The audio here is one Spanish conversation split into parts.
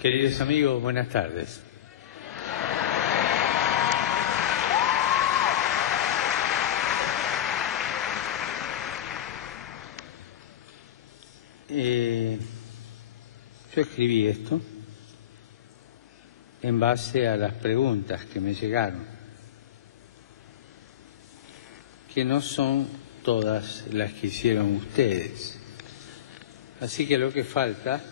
Queridos amigos, buenas tardes. Yo escribí esto en base a las preguntas que me llegaron, que no son todas las que hicieron ustedes. Así que lo que falta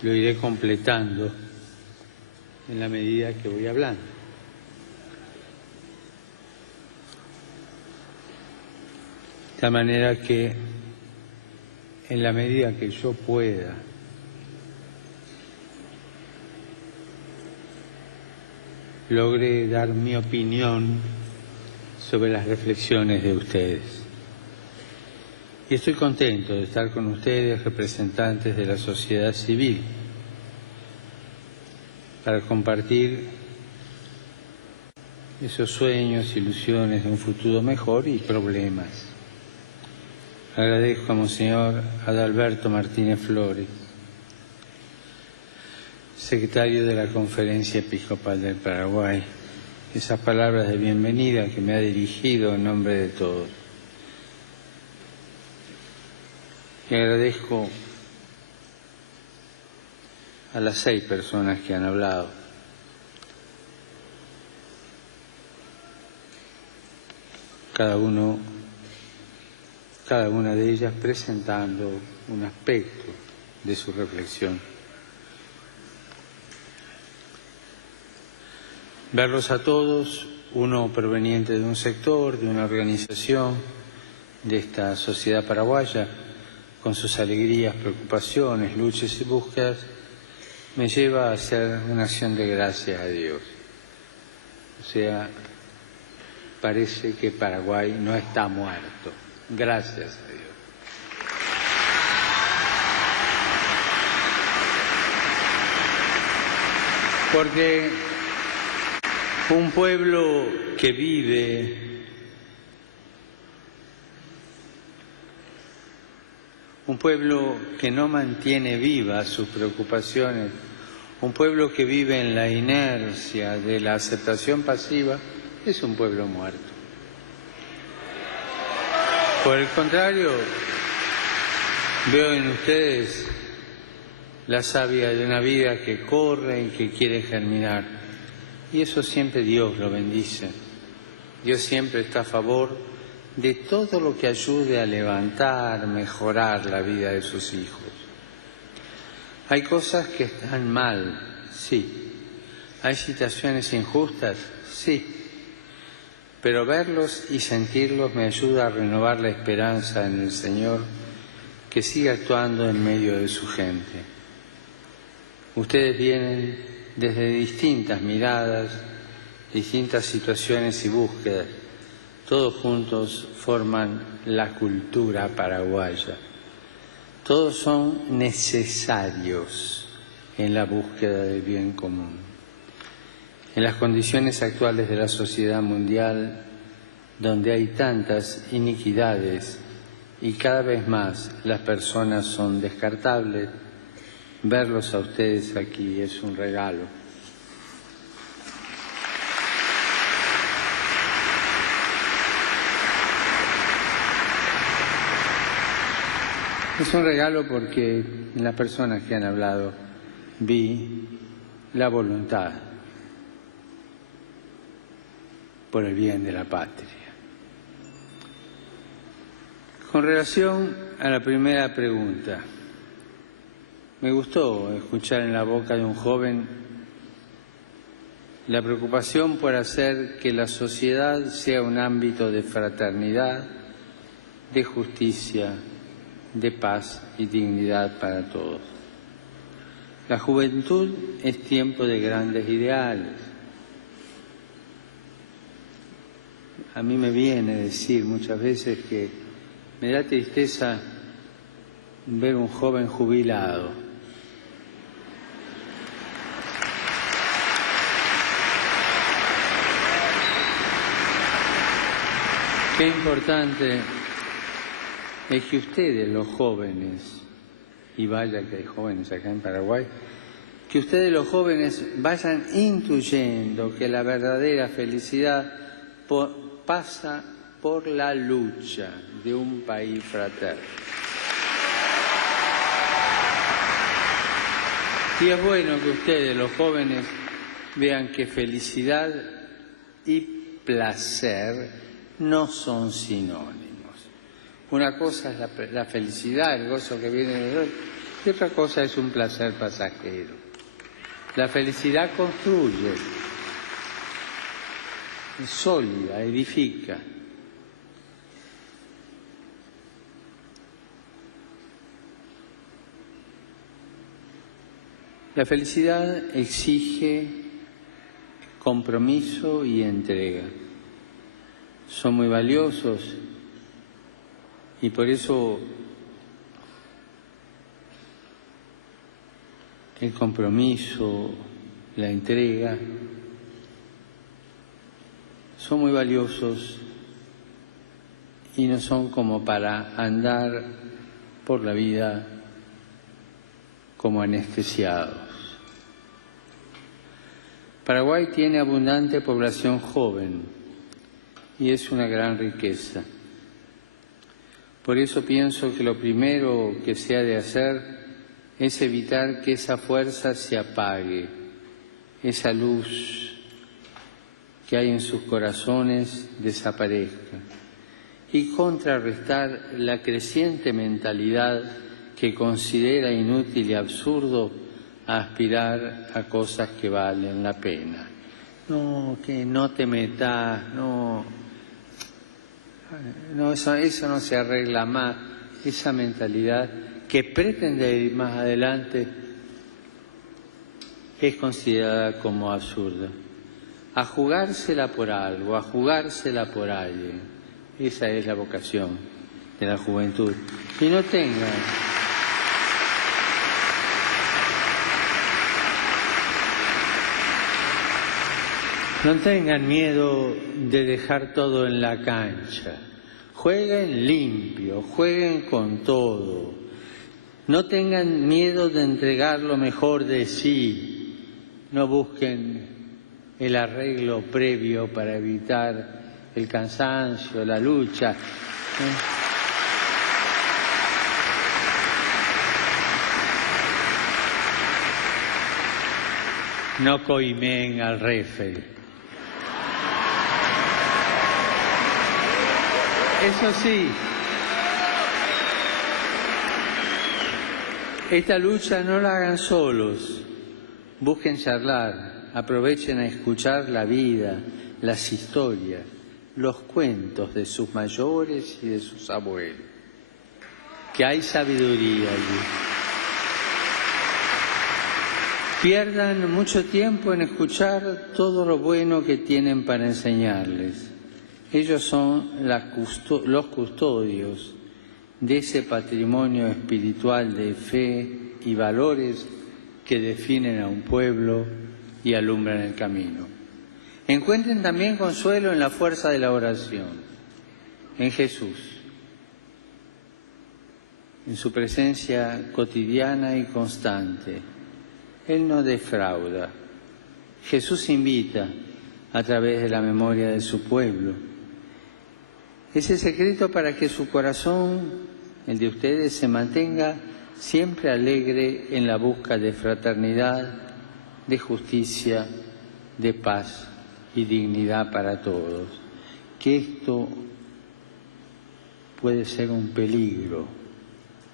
lo iré completando en la medida que voy hablando. De tal manera que, en la medida que yo pueda, logré dar mi opinión sobre las reflexiones de ustedes. Y estoy contento de estar con ustedes, representantes de la sociedad civil, para compartir esos sueños, ilusiones de un futuro mejor y problemas. Agradezco a Monseñor Adalberto Martínez Flores, secretario de la Conferencia Episcopal del Paraguay, esas palabras de bienvenida que me ha dirigido en nombre de todos. Y agradezco a las 6 personas que han hablado. Cada una de ellas presentando un aspecto de su reflexión. Verlos a todos, uno proveniente de un sector, de una organización, de esta sociedad paraguaya, con sus alegrías, preocupaciones, luchas y búsquedas, me lleva a hacer una acción de gracias a Dios. O sea, parece que Paraguay no está muerto. Gracias a Dios. Porque un pueblo que vive, un pueblo que no mantiene vivas sus preocupaciones, un pueblo que vive en la inercia de la aceptación pasiva, es un pueblo muerto. Por el contrario, veo en ustedes la savia de una vida que corre y que quiere germinar. Y eso siempre Dios lo bendice. Dios siempre está a favor de todo lo que ayude a levantar, mejorar la vida de sus hijos. Hay cosas que están mal, sí. Hay situaciones injustas, sí. Pero verlos y sentirlos me ayuda a renovar la esperanza en el Señor, que sigue actuando en medio de su gente. Ustedes vienen desde distintas miradas, distintas situaciones y búsquedas. Todos juntos forman la cultura paraguaya. Todos son necesarios en la búsqueda del bien común. En las condiciones actuales de la sociedad mundial, donde hay tantas iniquidades y cada vez más las personas son descartables, verlos a ustedes aquí es un regalo. Es un regalo porque en las personas que han hablado vi la voluntad por el bien de la patria. Con relación a la primera pregunta, me gustó escuchar en la boca de un joven la preocupación por hacer que la sociedad sea un ámbito de fraternidad, de justicia, de paz y dignidad para todos. La juventud es tiempo de grandes ideales. A mí me viene decir muchas veces que me da tristeza ver un joven jubilado. Qué importante es que ustedes, los jóvenes, y vaya que hay jóvenes acá en Paraguay, que ustedes los jóvenes vayan intuyendo que la verdadera felicidad pasa por la lucha de un país fraterno. Y es bueno que ustedes, los jóvenes, vean que felicidad y placer no son sinónimos. Una cosa es la felicidad, el gozo que viene de Dios, y otra cosa es un placer pasajero. La felicidad construye, es sólida, edifica. La felicidad exige compromiso y entrega. Son muy valiosos y por eso el compromiso, la entrega, son muy valiosos y no son como para andar por la vida como anestesiados. Paraguay tiene abundante población joven y es una gran riqueza. Por eso pienso que lo primero que se ha de hacer es evitar que esa fuerza se apague, esa luz que hay en sus corazones desaparezca y contrarrestar la creciente mentalidad que considera inútil y absurdo aspirar a cosas que valen la pena. No, que no te metas, no, eso no se arregla más. Esa mentalidad que pretende ir más adelante es considerada como absurda. A jugársela por algo, a jugársela por alguien. Esa es la vocación de la juventud. Y no tengan miedo de dejar todo en la cancha. Jueguen limpio, jueguen con todo. No tengan miedo de entregar lo mejor de sí. No busquen el arreglo previo para evitar el cansancio, la lucha. No coimeen al referee. Eso sí, esta lucha no la hagan solos, busquen charlar, aprovechen a escuchar la vida, las historias, los cuentos de sus mayores y de sus abuelos, que hay sabiduría allí. Pierdan mucho tiempo en escuchar todo lo bueno que tienen para enseñarles. Ellos son los custodios de ese patrimonio espiritual de fe y valores que definen a un pueblo y alumbran el camino. Encuentren también consuelo en la fuerza de la oración, en Jesús, en su presencia cotidiana y constante. Él no defrauda. Jesús invita a través de la memoria de su pueblo. Es el secreto para que su corazón, el de ustedes, se mantenga siempre alegre en la busca de fraternidad, de justicia, de paz y dignidad para todos. Que esto puede ser un peligro.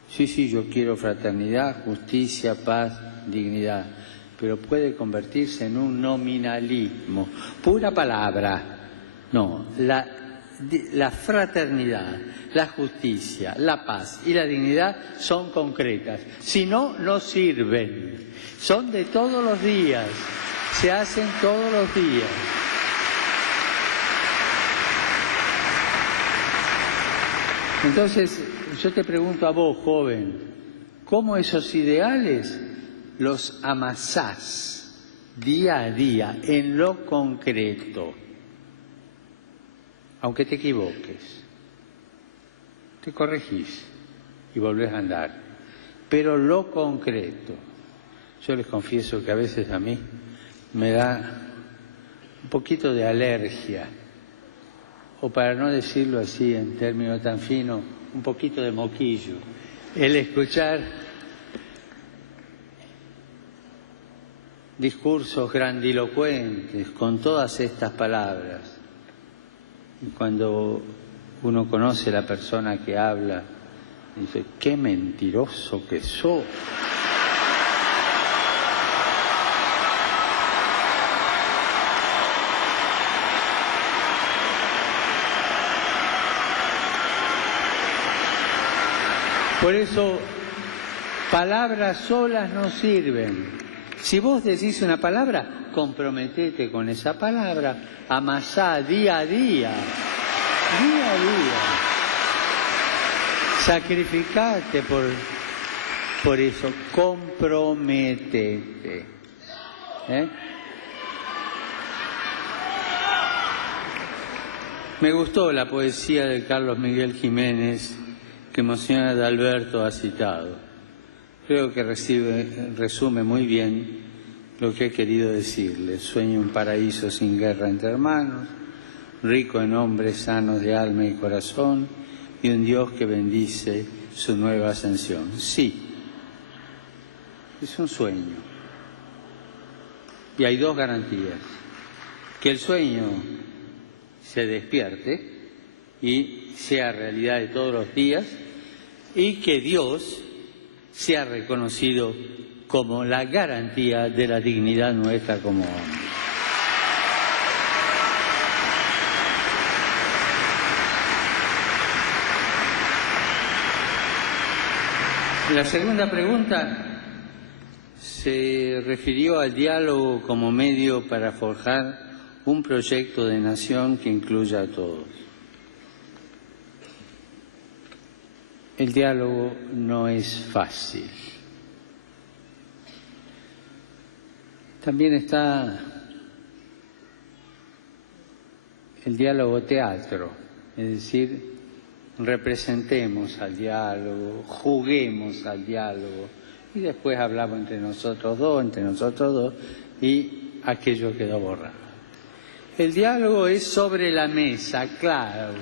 Sí, yo quiero fraternidad, justicia, paz, dignidad, pero puede convertirse en un nominalismo, pura palabra. No, la fraternidad, la justicia, la paz y la dignidad son concretas. Si no, no sirven. Son de todos los días, se hacen todos los días. Entonces, yo te pregunto a vos, joven, ¿cómo esos ideales los amasás día a día en lo concreto? Aunque te equivoques, te corregís y volvés a andar. pero lo concreto. Yo les confieso que a veces a mí me da un poquito de alergia, o para no decirlo así en términos tan finos, un poquito de moquillo, el escuchar discursos grandilocuentes con todas estas palabras. Y cuando uno conoce a la persona que habla, dice, ¡qué mentiroso que sos! Por eso, palabras solas no sirven. Si vos decís una palabra, comprometete con esa palabra, amasá día a día, sacrificate por eso, comprométete. Me gustó la poesía de Carlos Miguel Jiménez que Monseñor Adalberto ha citado. Creo que resume muy bien lo que he querido decirle. Sueño un paraíso sin guerra entre hermanos, rico en hombres sanos de alma y corazón, y un Dios que bendice su nueva ascensión. Sí, es un sueño. Y hay dos garantías. Que el sueño se despierte y sea realidad de todos los días, y que Dios sea reconocido como la garantía de la dignidad nuestra como hombres. La segunda pregunta se refirió al diálogo como medio para forjar un proyecto de nación que incluya a todos. El diálogo no es fácil. También está el diálogo teatro, es decir, representemos al diálogo, juguemos al diálogo y después hablamos entre nosotros dos y aquello quedó borrado. El diálogo es sobre la mesa, claro.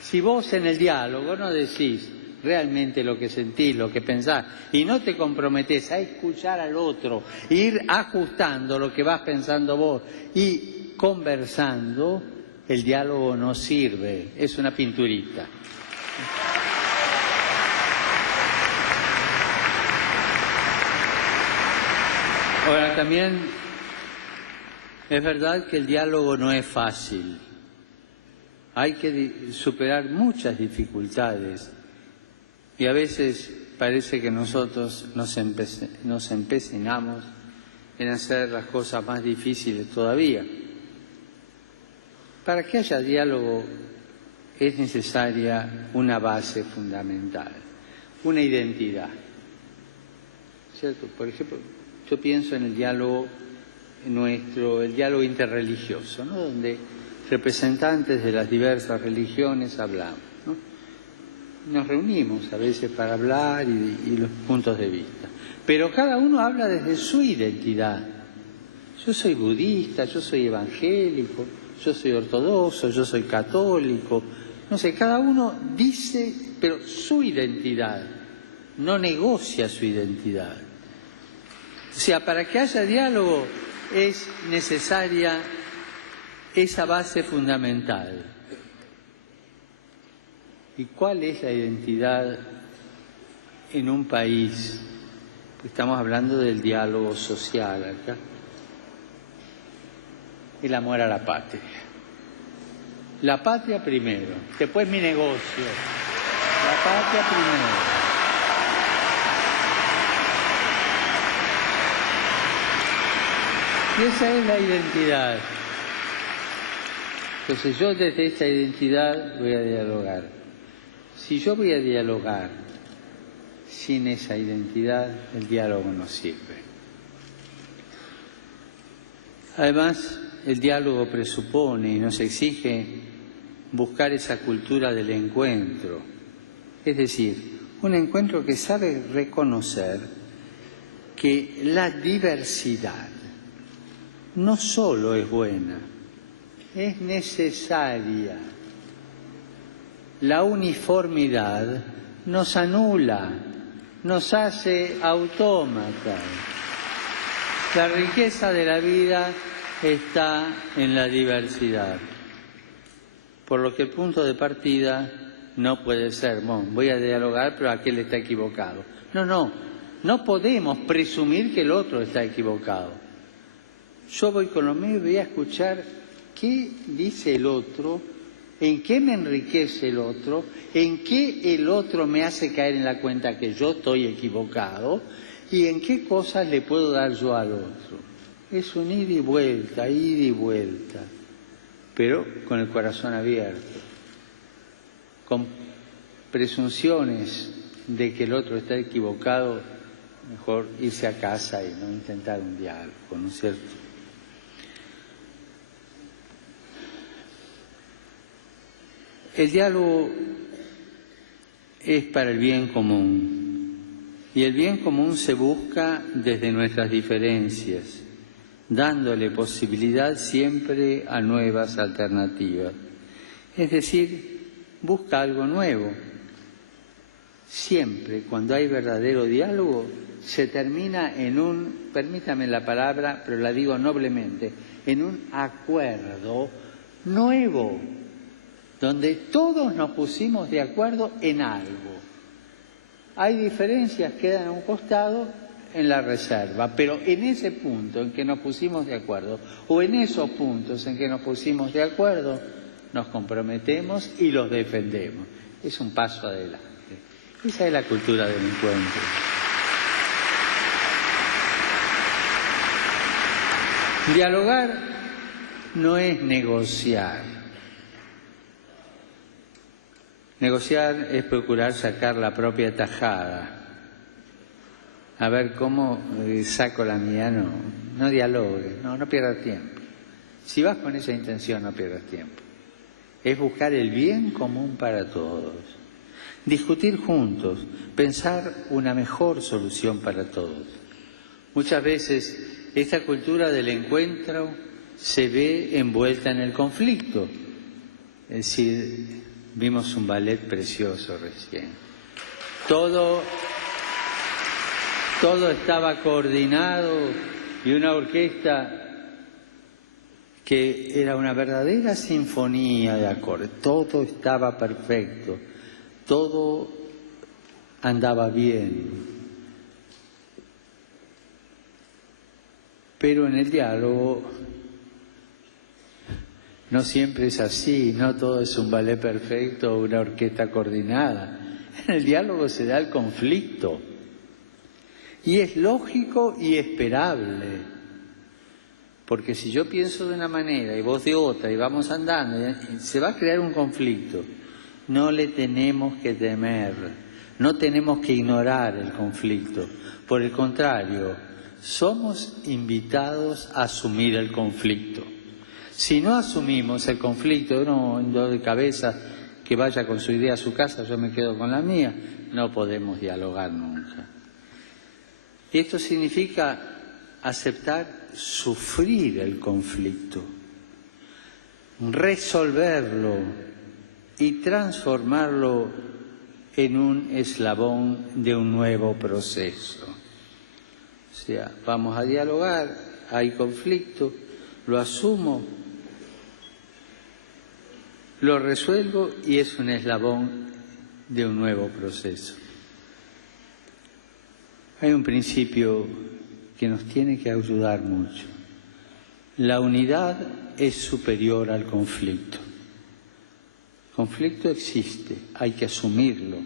Si vos en el diálogo no decís realmente lo que sentís, lo que pensás, y no te comprometés a escuchar al otro, ir ajustando lo que vas pensando vos y conversando, el diálogo no sirve, es una pinturita. Ahora, también es verdad que el diálogo no es fácil. Hay que superar muchas dificultades. Y a veces parece que nosotros nos empecinamos en hacer las cosas más difíciles todavía. Para que haya diálogo es necesaria una base fundamental, una identidad. ¿Cierto? Por ejemplo, yo pienso en el diálogo nuestro, el diálogo interreligioso, ¿no? Donde representantes de las diversas religiones hablamos, ¿no? Nos reunimos a veces para hablar y los puntos de vista. Pero cada uno habla desde su identidad. Yo soy budista, yo soy evangélico, yo soy ortodoxo, yo soy católico. No sé, cada uno dice, pero su identidad, no negocia su identidad. O sea, para que haya diálogo es necesaria esa base fundamental. ¿Y cuál es la identidad en un país? Estamos hablando del diálogo social acá. El amor a la patria. La patria primero, después mi negocio. La patria primero. Y esa es la identidad. Entonces yo desde esta identidad voy a dialogar. Si yo voy a dialogar sin esa identidad, el diálogo no sirve. Además, el diálogo presupone y nos exige buscar esa cultura del encuentro. Es decir, Un encuentro que sabe reconocer que la diversidad no solo es buena, es necesaria. La uniformidad nos anula, nos hace autómatas. La riqueza de la vida está en la diversidad. Por lo que el punto de partida no puede ser, bueno, voy a dialogar, pero aquel está equivocado. No podemos presumir que el otro está equivocado. Yo voy con lo mío y voy a escuchar qué dice el otro, en qué me enriquece el otro, en qué el otro me hace caer en la cuenta que yo estoy equivocado y en qué cosas le puedo dar yo al otro. Es un ida y vuelta, pero con el corazón abierto, con presunciones de que el otro está equivocado, mejor irse a casa y no intentar un diálogo, ¿no es cierto? El diálogo es para el bien común, y el bien común se busca desde nuestras diferencias, dándole posibilidad siempre a nuevas alternativas. Es decir, busca algo nuevo. Siempre, cuando hay verdadero diálogo, se termina en un, permítame la palabra, pero la digo noblemente, en un acuerdo nuevo, donde todos nos pusimos de acuerdo en algo. Hay diferencias, quedan a un costado en la reserva, pero en ese punto en que nos pusimos de acuerdo, o en esos puntos en que nos pusimos de acuerdo, nos comprometemos y los defendemos. Es un paso adelante. Esa es la cultura del encuentro. Dialogar no es negociar. Negociar es procurar sacar la propia tajada. A ver cómo saco la mía, no dialogues, no pierdas tiempo. Si vas con esa intención, no pierdas tiempo. Es buscar el bien común para todos. Discutir juntos, pensar una mejor solución para todos. Muchas veces esta cultura del encuentro se ve envuelta en el conflicto. Es decir, vimos un ballet precioso recién. Todo estaba coordinado y una orquesta que era una verdadera sinfonía de acordes. Todo estaba perfecto, todo andaba bien. Pero en el diálogo no siempre es así, no todo es un ballet perfecto o una orquesta coordinada. En el diálogo se da el conflicto. Y es lógico y esperable, porque si yo pienso de una manera y vos de otra y vamos andando, se va a crear un conflicto. No le tenemos que temer, no tenemos que ignorar el conflicto. Por el contrario, somos invitados a asumir el conflicto. Si no asumimos el conflicto, uno de cabeza que vaya con su idea a su casa, yo me quedo con la mía, no podemos dialogar nunca. Y esto significa aceptar sufrir el conflicto, resolverlo y transformarlo en un eslabón de un nuevo proceso. O sea, vamos a dialogar, hay conflicto, lo asumo, lo resuelvo y es un eslabón de un nuevo proceso. Hay un principio que nos tiene que ayudar mucho. La unidad es superior al conflicto. El conflicto existe, hay que asumirlo,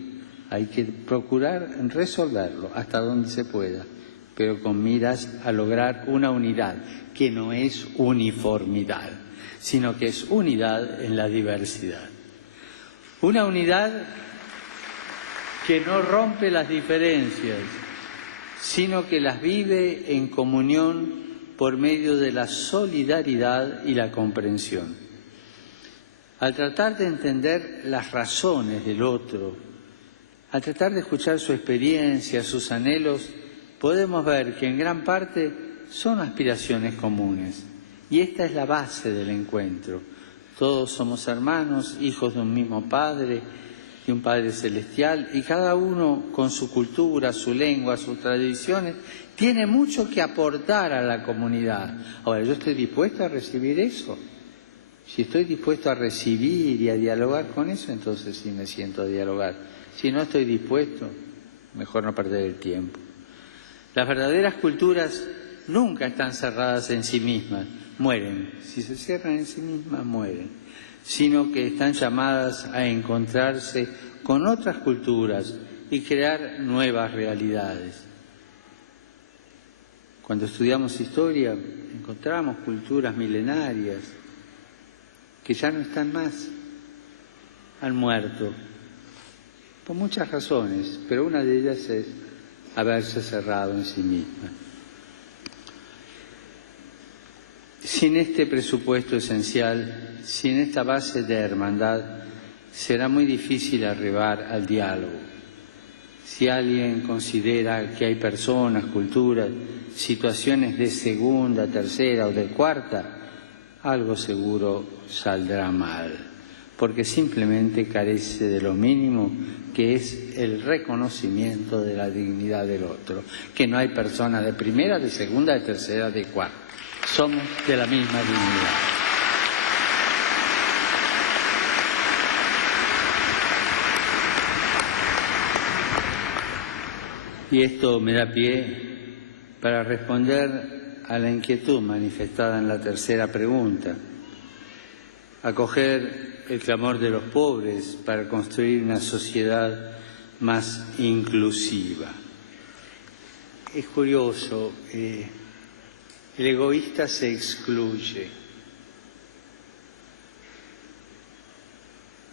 hay que procurar resolverlo hasta donde se pueda, pero con miras a lograr una unidad que no es uniformidad, sino que es unidad en la diversidad. Una unidad que no rompe las diferencias, sino que las vive en comunión por medio de la solidaridad y la comprensión. Al tratar de entender las razones del otro, Al tratar de escuchar su experiencia, sus anhelos, podemos ver que en gran parte son aspiraciones comunes. Y esta es la base del encuentro. Todos somos hermanos, hijos de un mismo Padre, de un Padre celestial, y cada uno con su cultura, su lengua, sus tradiciones, tiene mucho que aportar a la comunidad. Ahora, ¿yo estoy dispuesto a recibir eso? Si estoy dispuesto a recibir y a dialogar con eso, entonces sí me siento a dialogar. Si no estoy dispuesto, mejor no perder el tiempo. Las verdaderas culturas nunca están cerradas en sí mismas, mueren. Si se cierran en sí mismas, mueren. Sino que están llamadas a encontrarse con otras culturas y crear nuevas realidades. Cuando estudiamos historia, encontramos culturas milenarias que ya no están más, han muerto, por muchas razones, pero una de ellas es haberse cerrado en sí misma. Sin este presupuesto esencial, sin esta base de hermandad, será muy difícil arribar al diálogo. Si alguien considera que hay personas, culturas, situaciones de segunda, tercera o de cuarta, algo seguro saldrá mal, porque simplemente carece de lo mínimo, que es el reconocimiento de la dignidad del otro, que no hay personas de primera, de segunda, de tercera, de cuarta. Somos de la misma dignidad. Y esto me da pie para responder a la inquietud manifestada en la tercera pregunta. Acoger el clamor de los pobres para construir una sociedad más inclusiva. Es curioso, el egoísta se excluye.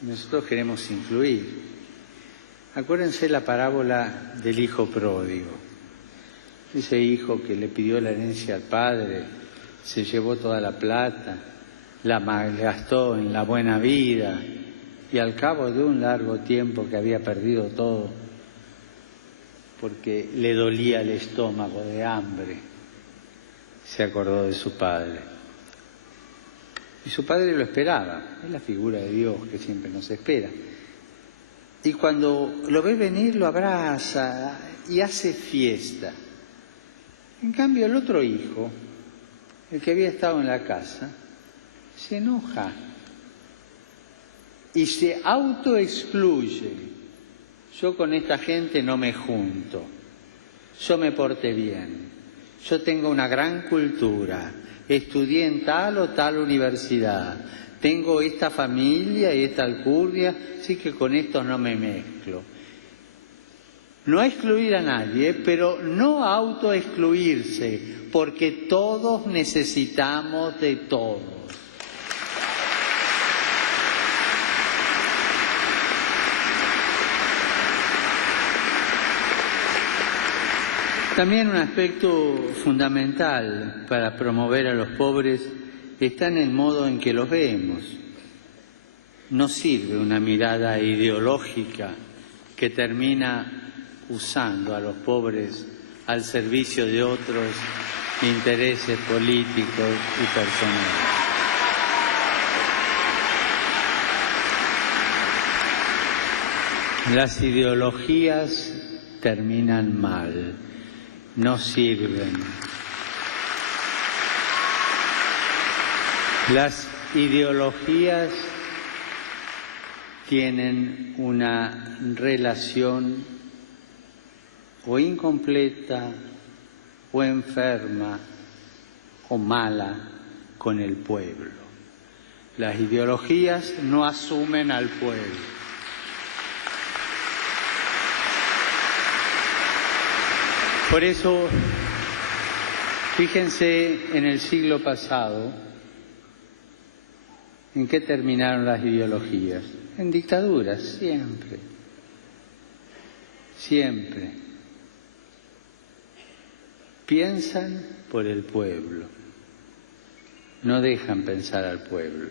Nosotros queremos incluir. Acuérdense la parábola del hijo pródigo. Ese hijo que le pidió la herencia al padre, se llevó toda la plata, la malgastó en la buena vida y al cabo de un largo tiempo que había perdido todo, porque le dolía el estómago de hambre, se acordó de su padre. Y su padre lo esperaba, es la figura de Dios que siempre nos espera. Y cuando lo ve venir lo abraza y hace fiesta. En cambio el otro hijo, el que había estado en la casa, se enoja y se autoexcluye. Yo con esta gente no me junto, yo me porté bien, yo tengo una gran cultura, estudié en tal o tal universidad, tengo esta familia y esta alcurnia, así que con esto no me mezclo. No excluir a nadie, pero no autoexcluirse, porque todos necesitamos de todos. También un aspecto fundamental para promover a los pobres está en el modo en que los vemos. No sirve una mirada ideológica que termina usando a los pobres al servicio de otros intereses políticos y personales. Las ideologías terminan mal, no sirven. Las ideologías tienen una relación o incompleta, o enferma, o mala con el pueblo. Las ideologías no asumen al pueblo. Por eso, fíjense en el siglo pasado, ¿en qué terminaron las ideologías? En dictaduras, siempre. Siempre. Piensan por el pueblo, no dejan pensar al pueblo.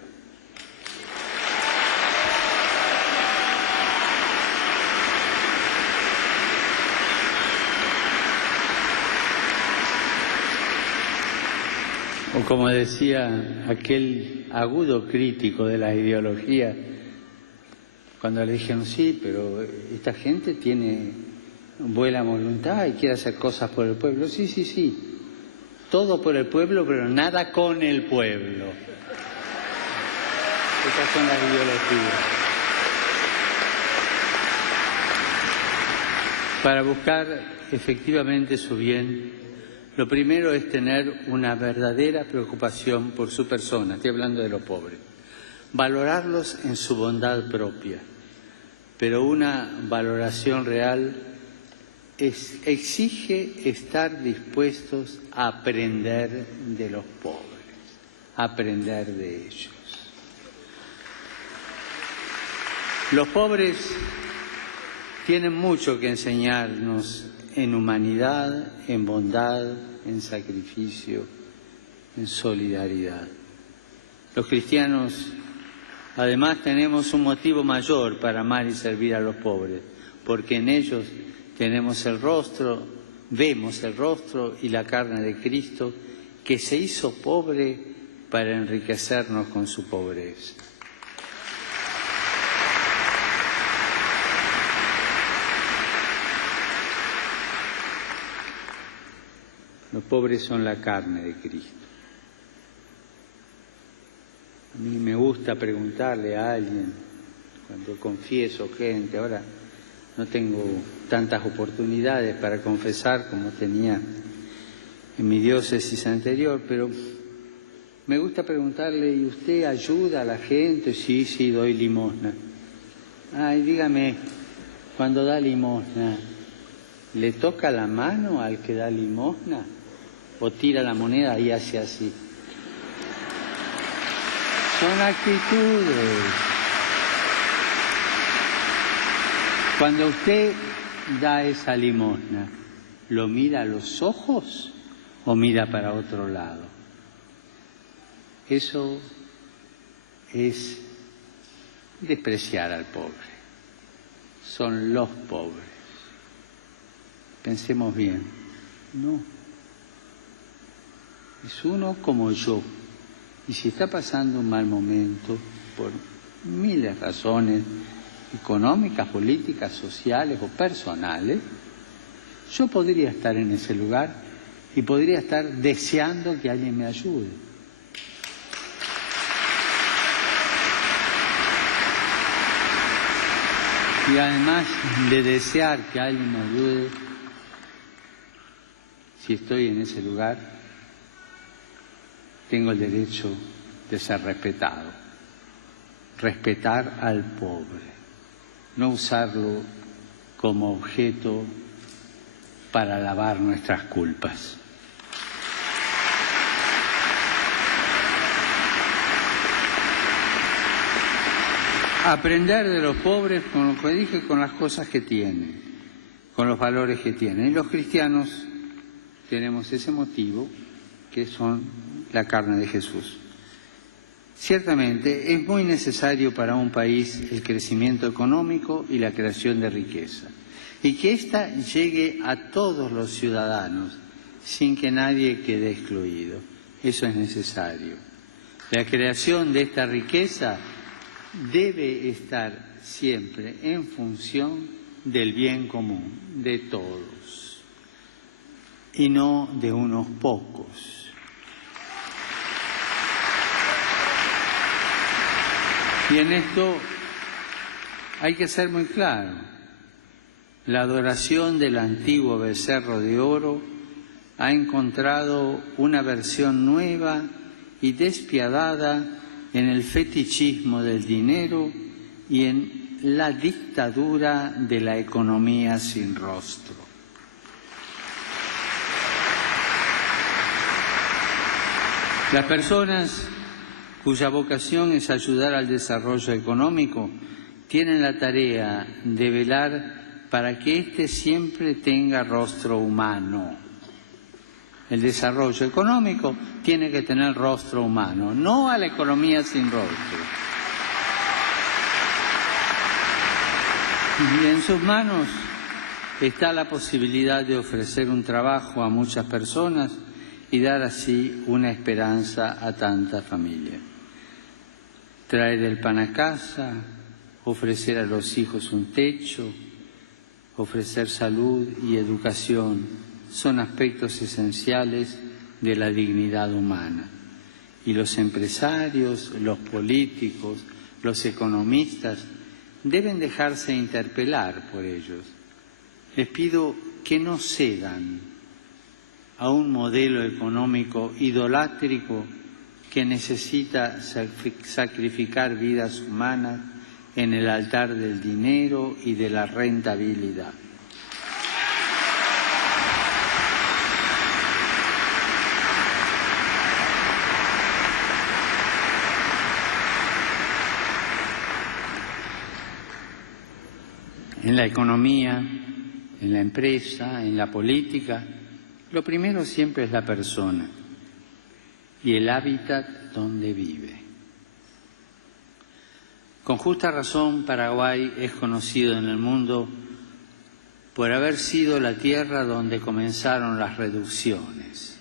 O como decía aquel agudo crítico de la ideología, cuando le dijeron, sí, pero esta gente tiene buena voluntad y quiere hacer cosas por el pueblo. Sí, sí, sí, todo por el pueblo, pero nada con el pueblo. Esas son las ideologías. Para buscar efectivamente su bien, lo primero es tener una verdadera preocupación por su persona, estoy hablando de los pobres, valorarlos en su bondad propia, pero una valoración real exige estar dispuestos a aprender de los pobres, a aprender de ellos. Los pobres tienen mucho que enseñarnos en humanidad, en bondad, en sacrificio, en solidaridad. Los cristianos, además, tenemos un motivo mayor para amar y servir a los pobres, porque en ellos tenemos el rostro, vemos el rostro y la carne de Cristo, que se hizo pobre para enriquecernos con su pobreza. Los pobres son la carne de Cristo. A mí me gusta preguntarle a alguien, cuando confieso gente, ahora no tengo tantas oportunidades para confesar como tenía en mi diócesis anterior, pero me gusta preguntarle, ¿y usted ayuda a la gente? Sí, sí, doy limosna. Ay, dígame, cuando da limosna, ¿le toca la mano al que da limosna? ¿O tira la moneda y hace así? Son actitudes. Cuando usted da esa limosna, ¿lo mira a los ojos o mira para otro lado? Eso es despreciar al pobre. Son los pobres. Pensemos bien. No. Es uno como yo, y si está pasando un mal momento, por miles de razones, económicas, políticas, sociales o personales, yo podría estar en ese lugar y podría estar deseando que alguien me ayude. Y además de desear que alguien me ayude, si estoy en ese lugar, tengo el derecho de ser respetado. Respetar al pobre, no usarlo como objeto para lavar nuestras culpas. Aprender de los pobres, con lo que dije, con las cosas que tienen, con los valores que tienen. Y los cristianos tenemos ese motivo, que son la carne de Jesús. Ciertamente es muy necesario para un país el crecimiento económico y la creación de riqueza, y que ésta llegue a todos los ciudadanos sin que nadie quede excluido. Eso es necesario. La creación de esta riqueza debe estar siempre en función del bien común de todos y no de unos pocos. Y en esto hay que ser muy claro. La adoración del antiguo becerro de oro ha encontrado una versión nueva y despiadada en el fetichismo del dinero y en la dictadura de la economía sin rostro. Las personas cuya vocación es ayudar al desarrollo económico tienen la tarea de velar para que éste siempre tenga rostro humano. El desarrollo económico tiene que tener rostro humano, no a la economía sin rostro. Y en sus manos está la posibilidad de ofrecer un trabajo a muchas personas y dar así una esperanza a tantas familias. Traer el pan a casa, ofrecer a los hijos un techo, ofrecer salud y educación son aspectos esenciales de la dignidad humana. Y los empresarios, los políticos, los economistas deben dejarse interpelar por ellos. Les pido que no cedan a un modelo económico idolátrico que necesita sacrificar vidas humanas en el altar del dinero y de la rentabilidad. En la economía, en la empresa, en la política, lo primero siempre es la persona y el hábitat donde vive. Con justa razón, Paraguay es conocido en el mundo por haber sido la tierra donde comenzaron las reducciones,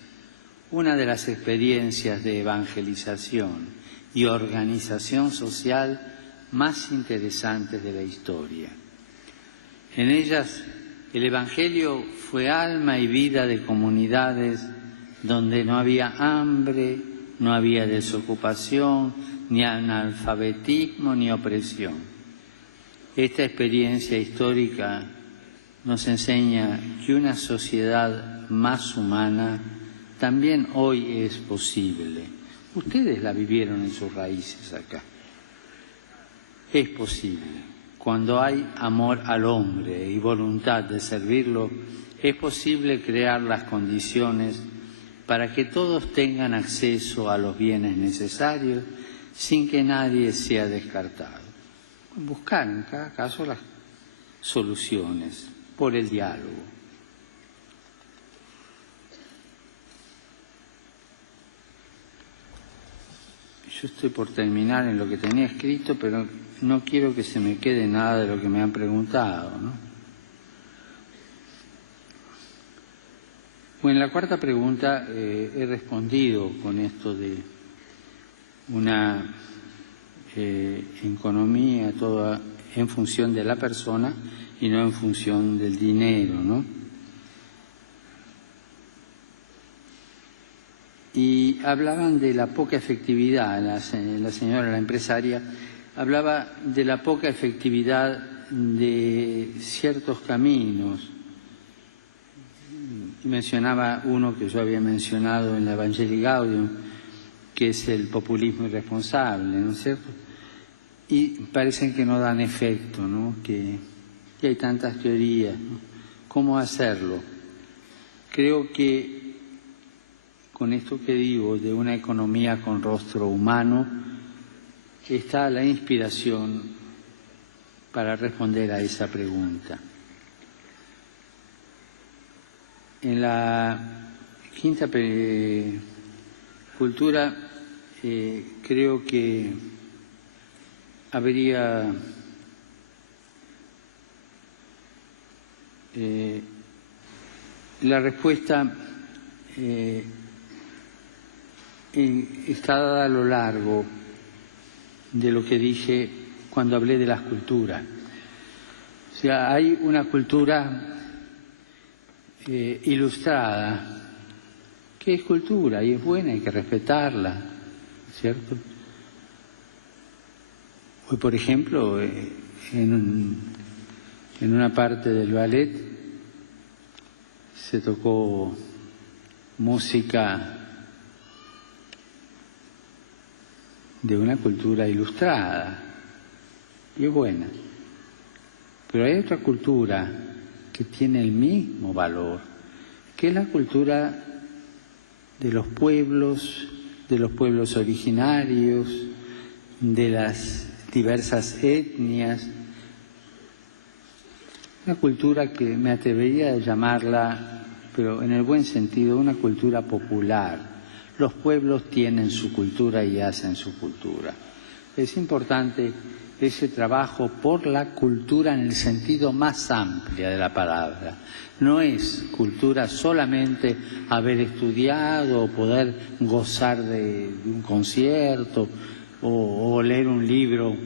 una de las experiencias de evangelización y organización social más interesantes de la historia. En ellas, el Evangelio fue alma y vida de comunidades donde no había hambre, no había desocupación, ni analfabetismo, ni opresión. Esta experiencia histórica nos enseña que una sociedad más humana también hoy es posible. Ustedes la vivieron en sus raíces acá. Es posible. Cuando hay amor al hombre y voluntad de servirlo, es posible crear las condiciones para que todos tengan acceso a los bienes necesarios sin que nadie sea descartado. Buscar en cada caso las soluciones por el diálogo. Yo estoy por terminar en lo que tenía escrito, pero no quiero que se me quede nada de lo que me han preguntado, ¿no? Bueno, en la cuarta pregunta he respondido con esto de una economía toda en función de la persona y no en función del dinero, ¿no? Y hablaban de la poca efectividad, la señora, la empresaria, hablaba de la poca efectividad de ciertos caminos. Mencionaba uno que yo había mencionado en la Evangelii Gaudium, que es el populismo irresponsable, ¿no es cierto? Y parecen que no dan efecto, ¿no? Que hay tantas teorías, ¿no? ¿Cómo hacerlo? Creo que con esto que digo de una economía con rostro humano, está la inspiración para responder a esa pregunta. En la quinta cultura creo que habría la respuesta está dada a lo largo de lo que dije cuando hablé de las culturas. O sea, hay una cultura ilustrada, que es cultura y es buena, hay que respetarla, ¿cierto? Hoy, por ejemplo, en una parte del ballet se tocó música de una cultura ilustrada y es buena. Pero hay otra cultura que tiene el mismo valor, que es la cultura de los pueblos originarios, de las diversas etnias, una cultura que me atrevería a llamarla, pero en el buen sentido, una cultura popular. Los pueblos tienen su cultura y hacen su cultura. Es importante ese trabajo por la cultura en el sentido más amplio de la palabra. No es cultura solamente haber estudiado o poder gozar de un concierto o leer un libro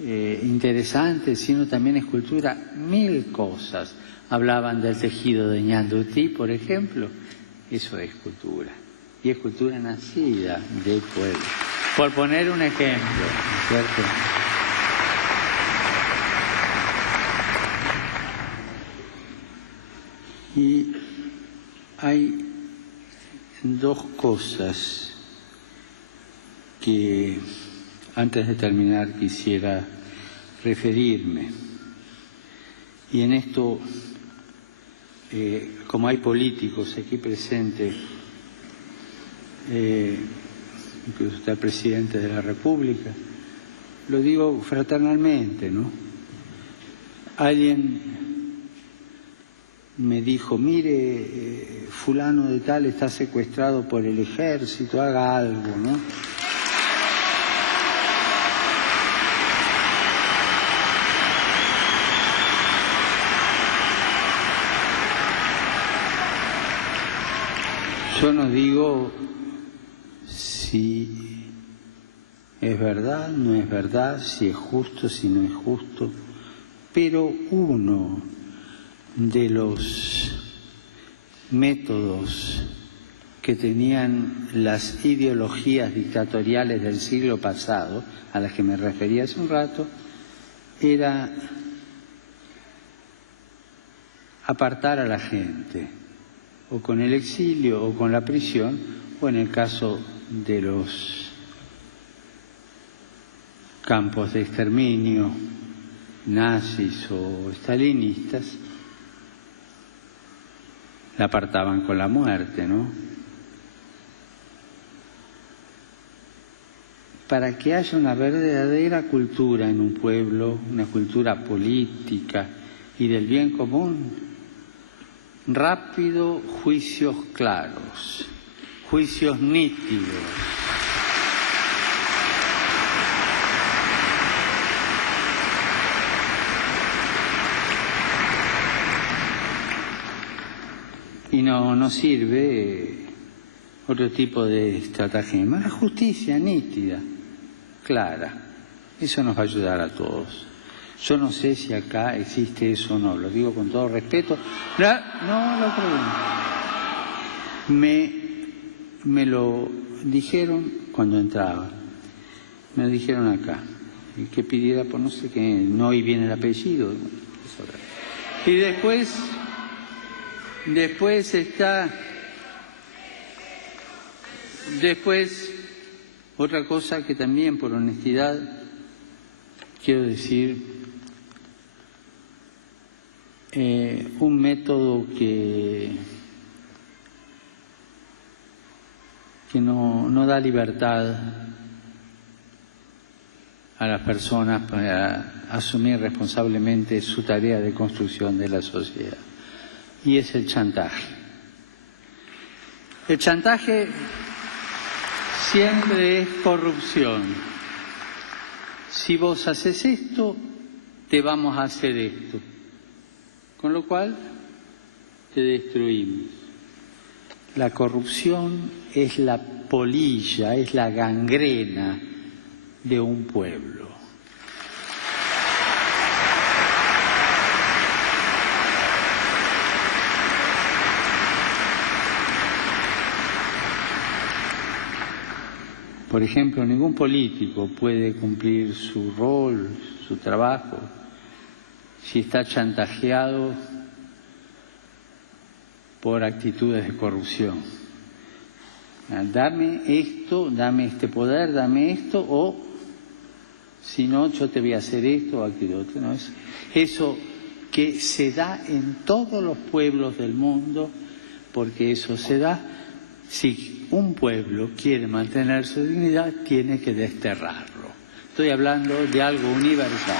interesante, sino también es cultura mil cosas. Hablaban del tejido de Ñandutí, por ejemplo, eso es cultura. Y es cultura nacida del pueblo. Por poner un ejemplo, ¿cierto? Y hay dos cosas que antes de terminar quisiera referirme. Y en esto, como hay políticos aquí presentes, incluso está el presidente de la República, lo digo fraternalmente, ¿no? Alguien me dijo, mire, fulano de tal está secuestrado por el ejército, haga algo, ¿no? Yo no digo si es verdad, no es verdad, si es justo, si no es justo, pero uno de los métodos que tenían las ideologías dictatoriales del siglo pasado, a las que me refería hace un rato, era apartar a la gente, o con el exilio, o con la prisión, o en el caso de los campos de exterminio, nazis o stalinistas, la apartaban con la muerte, ¿no? Para que haya una verdadera cultura en un pueblo, una cultura política y del bien común, rápido, juicios claros, juicios nítidos. Y no sirve otro tipo de estratagema. La justicia nítida, clara. Eso nos va a ayudar a todos. Yo no sé si acá existe eso o no, lo digo con todo respeto. No lo pregunto. Me lo dijeron cuando entraba. Me lo dijeron acá. Y que pidiera por no sé qué, no y viene el apellido. Y después está, otra cosa que también por honestidad quiero decir, un método que no da libertad a las personas para asumir responsablemente su tarea de construcción de la sociedad. Y es el chantaje. El chantaje siempre es corrupción. Si vos haces esto, te vamos a hacer esto. Con lo cual, te destruimos. La corrupción es la polilla, es la gangrena de un pueblo. Por ejemplo, ningún político puede cumplir su rol, su trabajo, si está chantajeado por actitudes de corrupción. Dame esto, dame este poder, dame esto, o si no, yo te voy a hacer esto o aquello otro. ¿No? Eso que se da en todos los pueblos del mundo, porque eso se da. Si un pueblo quiere mantener su dignidad, tiene que desterrarlo. Estoy hablando de algo universal.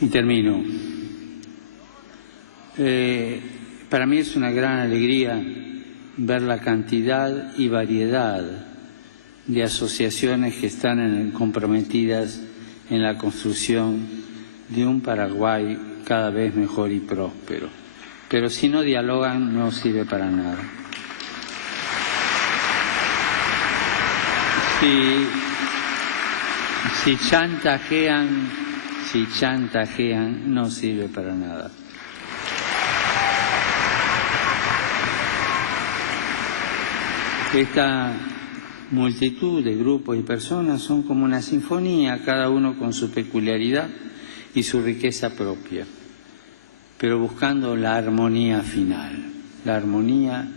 Y termino. Para mí es una gran alegría ver la cantidad y variedad de asociaciones que están comprometidas en la construcción de un Paraguay cada vez mejor y próspero. Pero si no dialogan no sirve para nada. Si chantajean no sirve para nada. Esta multitud de grupos y personas son como una sinfonía, cada uno con su peculiaridad y su riqueza propia, pero buscando la armonía final, la armonía,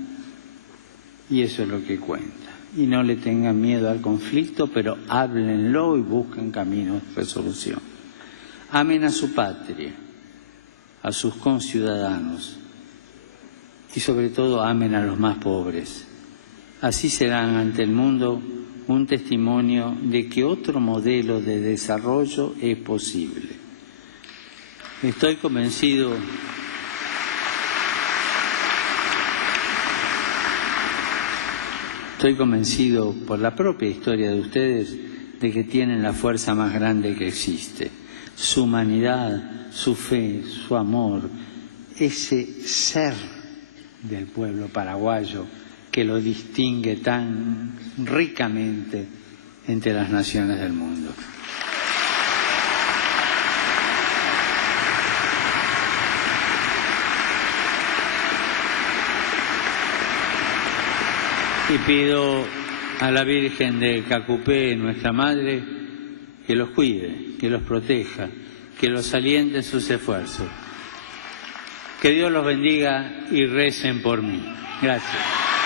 y eso es lo que cuenta. Y no le tengan miedo al conflicto, pero háblenlo y busquen caminos de resolución. Amen a su patria, a sus conciudadanos y sobre todo amen a los más pobres. Así serán ante el mundo un testimonio de que otro modelo de desarrollo es posible. Estoy convencido por la propia historia de ustedes de que tienen la fuerza más grande que existe. Su humanidad, su fe, su amor, ese ser del pueblo paraguayo que lo distingue tan ricamente entre las naciones del mundo. Y pido a la Virgen de Cacupé, nuestra Madre, que los cuide, que los proteja, que los aliente en sus esfuerzos. Que Dios los bendiga y recen por mí. Gracias.